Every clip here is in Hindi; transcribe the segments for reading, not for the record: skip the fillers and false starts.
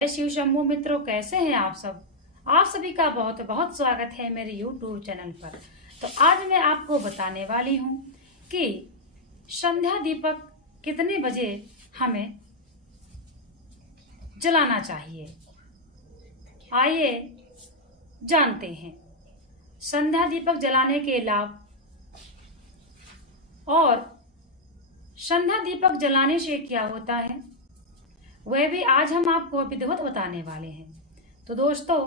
जय शिव शंभू मित्रों, कैसे हैं आप सब। आप सभी का बहुत बहुत स्वागत है मेरे YouTube चैनल पर। तो आज मैं आपको बताने वाली हूँ कि संध्या दीपक कितने बजे हमें जलाना चाहिए। आइए जानते हैं संध्या दीपक जलाने के लाभ और संध्या दीपक जलाने से क्या होता है, वह भी आज हम आपको विधिवत बताने वाले हैं। तो दोस्तों,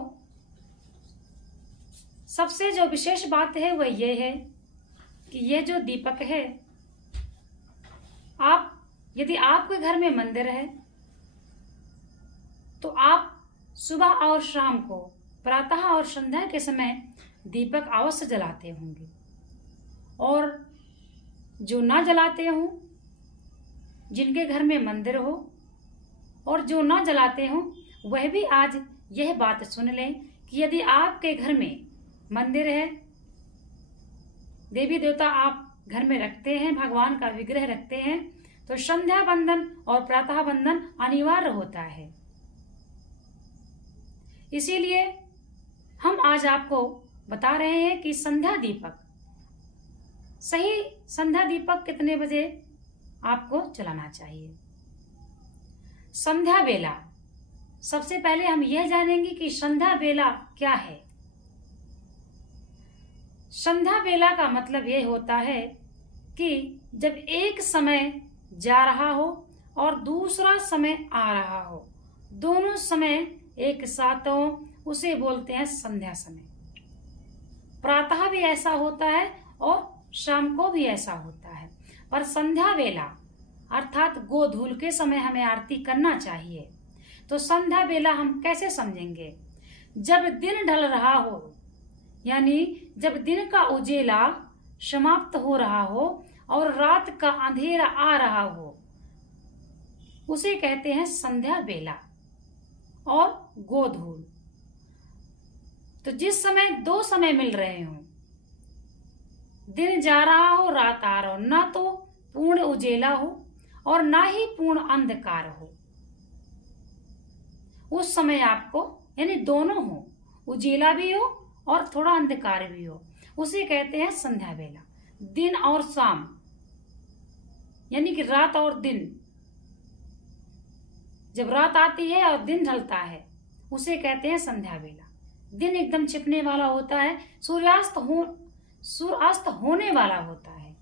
सबसे जो विशेष बात है वह यह है कि यह जो दीपक है, यदि आपके घर में मंदिर है तो आप सुबह और शाम को, प्रातः और संध्या के समय दीपक अवश्य जलाते होंगे। और जो ना जलाते हो, जिनके घर में मंदिर हो और जो ना जलाते हो, वह भी आज यह बात सुन लें कि यदि आपके घर में मंदिर है, देवी देवता आप घर में रखते हैं, भगवान का विग्रह रखते हैं, तो संध्या बंदन और प्रातः बंदन अनिवार्य होता है। इसीलिए हम आज आपको बता रहे हैं कि संध्या दीपक, सही संध्या दीपक कितने बजे आपको जलाना चाहिए। संध्या बेला, सबसे पहले हम यह जानेंगे कि संध्या बेला क्या है। संध्या बेला का मतलब यह होता है कि जब एक समय जा रहा हो और दूसरा समय आ रहा हो, दोनों समय एक साथ हो, उसे बोलते हैं संध्या समय। प्रातः भी ऐसा होता है और शाम को भी ऐसा होता है, पर संध्या बेला अर्थात गोधूल के समय हमें आरती करना चाहिए। तो संध्या बेला हम कैसे समझेंगे? जब दिन ढल रहा हो, यानी जब दिन का उजेला समाप्त हो रहा हो और रात का अंधेरा आ रहा हो, उसे कहते हैं संध्या बेला और गोधूल। तो जिस समय दो समय मिल रहे हो, दिन जा रहा हो, रात आ रहा हो, ना तो पूर्ण उजेला हो और ना ही पूर्ण अंधकार हो, उस समय आपको, यानी दोनों हो, उजेला भी हो और थोड़ा अंधकार भी हो, उसे कहते हैं संध्या बेला। दिन और शाम, यानी कि रात और दिन, जब रात आती है और दिन ढलता है, उसे कहते हैं संध्या बेला। दिन एकदम छिपने वाला होता है, सूर्यास्त होने वाला होता है,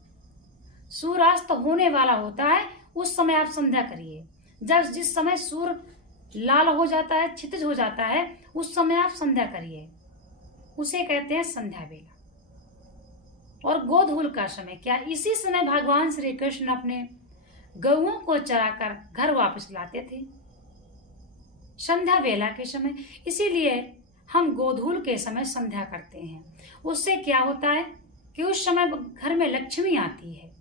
सूर्यास्त होने वाला होता है, उस समय आप संध्या करिए। जिस समय सूर्य लाल हो जाता है, क्षितिज हो जाता है, उस समय आप संध्या करिए, उसे कहते हैं संध्या बेला। और गोधूल का समय क्या? इसी समय भगवान श्री कृष्ण अपने गौओं को चराकर घर वापस लाते थे, संध्या बेला के समय। इसीलिए हम गोधूल के समय संध्या करते हैं। उससे क्या होता है कि उस समय घर में लक्ष्मी आती है।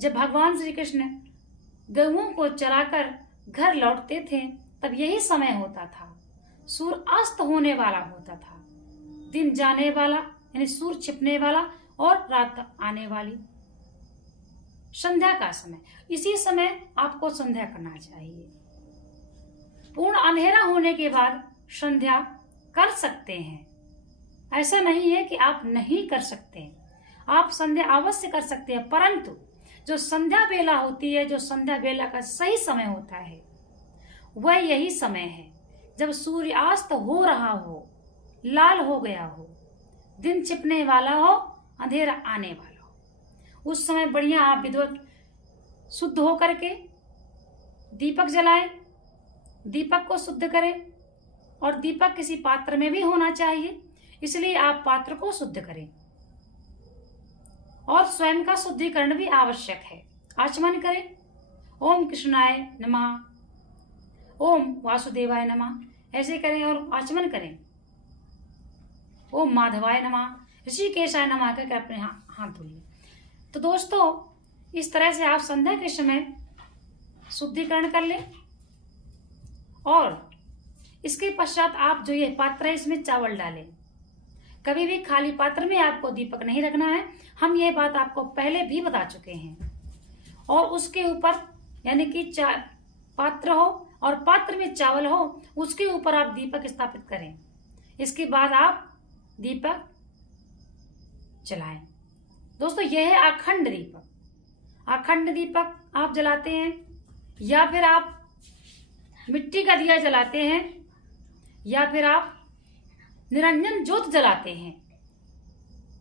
जब भगवान श्री कृष्ण गौओं को चराकर घर लौटते थे, तब यही समय होता था, सूर्य अस्त होने वाला होता था, दिन जाने वाला यानी सूर्य छिपने वाला और रात आने वाली, संध्या का समय। इसी समय आपको संध्या करना चाहिए। पूर्ण अंधेरा होने के बाद संध्या कर सकते हैं, ऐसा नहीं है कि आप नहीं कर सकते, आप संध्या अवश्य कर सकते हैं, परंतु जो संध्या बेला होती है, जो संध्या बेला का सही समय होता है, वह यही समय है जब सूर्यास्त हो रहा हो, लाल हो गया हो, दिन छिपने वाला हो, अंधेरा आने वाला हो। उस समय बढ़िया आप विधिवत शुद्ध हो करके दीपक जलाएं, दीपक को शुद्ध करें, और दीपक किसी पात्र में भी होना चाहिए, इसलिए आप पात्र को शुद्ध करें। और स्वयं का शुद्धिकरण भी आवश्यक है। आचमन करें, ओम कृष्णाय नमः, ओम वासुदेवाय नमः, ऐसे करें और आचमन करें। ओम माधवाय नमः, ऋषिकेशाय नमः करके अपने हाथ धो लें। तो दोस्तों, इस तरह से आप संध्या के समय शुद्धिकरण कर लें। और इसके पश्चात आप जो ये पात्र है, इसमें चावल डालें। कभी भी खाली पात्र में आपको दीपक नहीं रखना है, हम ये बात आपको पहले भी बता चुके हैं। और उसके ऊपर, यानी कि पात्र हो और पात्र में चावल हो, उसके ऊपर आप दीपक स्थापित करें। इसके बाद आप दीपक जलाएं। दोस्तों, यह है अखंड दीपक। अखंड दीपक आप जलाते हैं, या फिर आप मिट्टी का दिया जलाते हैं, या फिर आप निरंजन ज्योत जलाते हैं।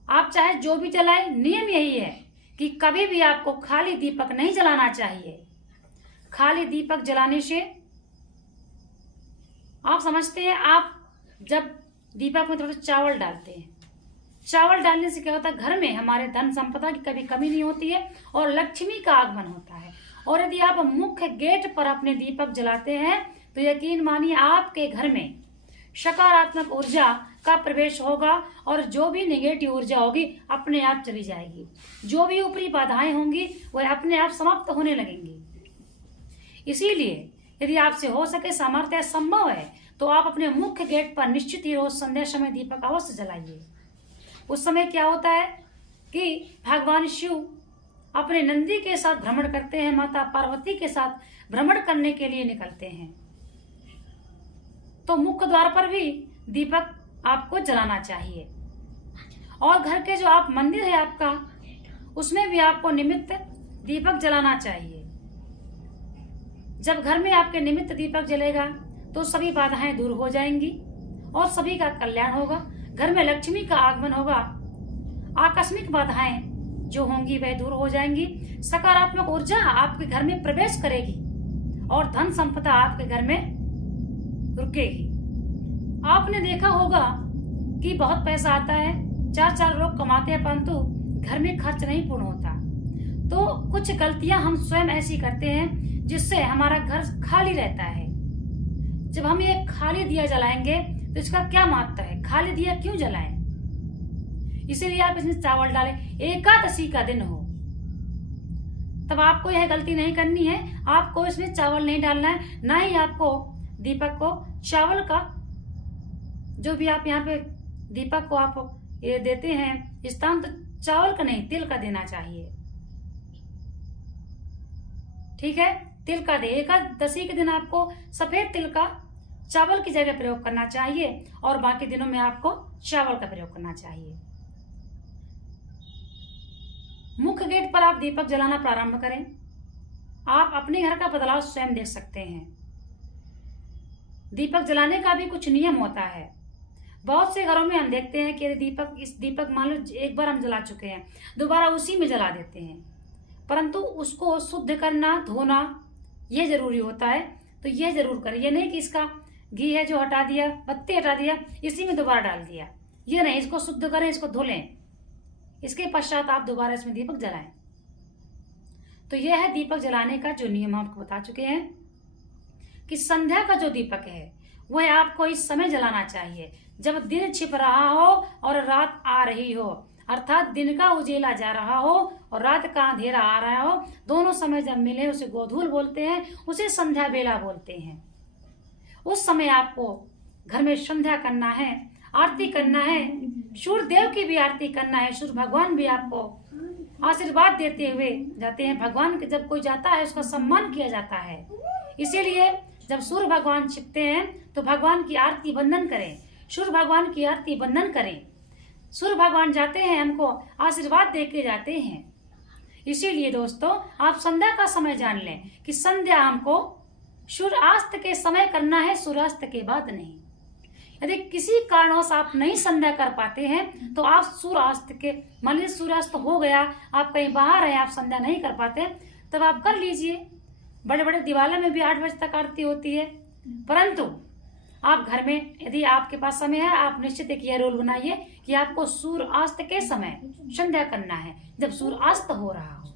आप चाहे जो भी जलाएं, नियम यही है कि कभी भी आपको खाली दीपक नहीं जलाना चाहिए। खाली दीपक जलाने से आप समझते हैं, आप जब दीपक में थोड़ा चावल डालते हैं, चावल डालने से क्या होता है, घर में हमारे धन संपदा की कभी कमी नहीं होती है और लक्ष्मी का आगमन होता है। और यदि आप मुख्य गेट पर अपने दीपक जलाते हैं तो यकीन मानिए आपके घर में सकारात्मक ऊर्जा का प्रवेश होगा और जो भी नेगेटिव ऊर्जा होगी अपने आप चली जाएगी। जो भी ऊपरी बाधाएं होंगी वह अपने आप समाप्त होने लगेंगी। इसीलिए यदि आपसे हो सके, सामर्थ्य संभव है, तो आप अपने मुख्य गेट पर निश्चित ही रोज संध्या समय दीपक अवश्य जलाइए। उस समय क्या होता है कि भगवान शिव अपने नंदी के साथ भ्रमण करते हैं, माता पार्वती के साथ भ्रमण करने के लिए निकलते हैं। तो मुख्य द्वार पर भी दीपक आपको जलाना चाहिए। और घर के जो आप मंदिर है आपका, उसमें भी आपको निमित्त दीपक जलाना चाहिए। जब घर में आपके निमित्त दीपक जलेगा तो सभी बाधाएं दूर हो जाएंगी और सभी का कल्याण होगा। घर में लक्ष्मी का आगमन होगा। आकस्मिक बाधाएं जो होंगी वह दूर हो जाएंगी। सकारात्मक ऊर्जा आपके घर में प्रवेश करेगी और धन संपदा आपके घर में रुकेगी। आपने देखा होगा कि बहुत पैसा आता है, 4 लोग कमाते हैं, परंतु घर में खर्च नहीं पूर्ण होता। तो कुछ गलतियां हम स्वयं ऐसी करते हैं जिससे हमारा घर खाली रहता है। जब हम ये खाली दिया जलाएंगे तो इसका क्या महत्व है, खाली दिया क्यों जलाएं? इसीलिए आप इसमें चावल डालें। एकादशी का दिन हो तब आपको यह गलती नहीं करनी है। आपको इसमें चावल नहीं डालना है, ना ही आपको दीपक को चावल का, जो भी आप यहाँ पे दीपक को आप ये देते हैं स्थान, तो चावल का नहीं, तिल का देना चाहिए। ठीक है, तिल का दे। एकादशी के दिन आपको सफेद तिल का चावल की जगह प्रयोग करना चाहिए और बाकी दिनों में आपको चावल का प्रयोग करना चाहिए। मुख्य गेट पर आप दीपक जलाना प्रारंभ करें। आप अपने घर का बदलाव स्वयं देख सकते हैं। दीपक जलाने का भी कुछ नियम होता है। बहुत से घरों में हम देखते हैं कि इस दीपक मान लो एक बार हम जला चुके हैं, दोबारा उसी में जला देते हैं, परंतु उसको शुद्ध करना, धोना यह जरूरी होता है। तो यह जरूर करें। यह नहीं कि इसका घी है जो हटा दिया, पत्ते हटा दिया, इसी में दोबारा डाल दिया, ये नहीं। इसको शुद्ध करें, इसको धो लें, इसके पश्चात आप दोबारा इसमें दीपक जलाएं। तो यह है दीपक जलाने का जो नियम आपको बता चुके हैं कि संध्या का जो दीपक है वह आपको इस समय जलाना चाहिए जब दिन छिप रहा हो और रात आ रही हो, अर्थात दिन का उजेला जा रहा हो और रात का अंधेरा आ रहा हो। दोनों समय जब मिले उसे गोधूल बोलते हैं, उसे संध्या बेला बोलते हैं। उस समय आपको घर में संध्या करना है, आरती करना है, सूर्य देव की भी आरती करना है। सूर्य भगवान भी आपको आशीर्वाद देते हुए जाते हैं। भगवान के जब कोई जाता है उसका सम्मान किया जाता है। इसीलिए जब सूर्य भगवान छिपते हैं तो भगवान की आरती बंदन करें, सूर्य भगवान की आरती बंदन करें। सूर्य भगवान जाते हैं, हमको आशीर्वाद दे के जाते हैं। इसीलिए दोस्तों, आप संध्या का समय जान लें कि संध्या हमको सूर्यास्त के समय करना है, सूर्यास्त के बाद नहीं। यदि किसी कारणवश आप नहीं संध्या कर पाते हैं तो आप सूर्यास्त के, मान लीजिए सूर्यास्त हो गया, आप कहीं बाहर हैं, आप संध्या नहीं कर पाते, तब आप कर लीजिए। बड़े बड़े दिवाले में भी 8 बजे तक आरती होती है, परंतु आप घर में यदि आपके पास समय है, आप निश्चित एक यह रूल बनाइए कि आपको सूर्यास्त के समय संध्या करना है, जब सूर्यास्त हो रहा हो।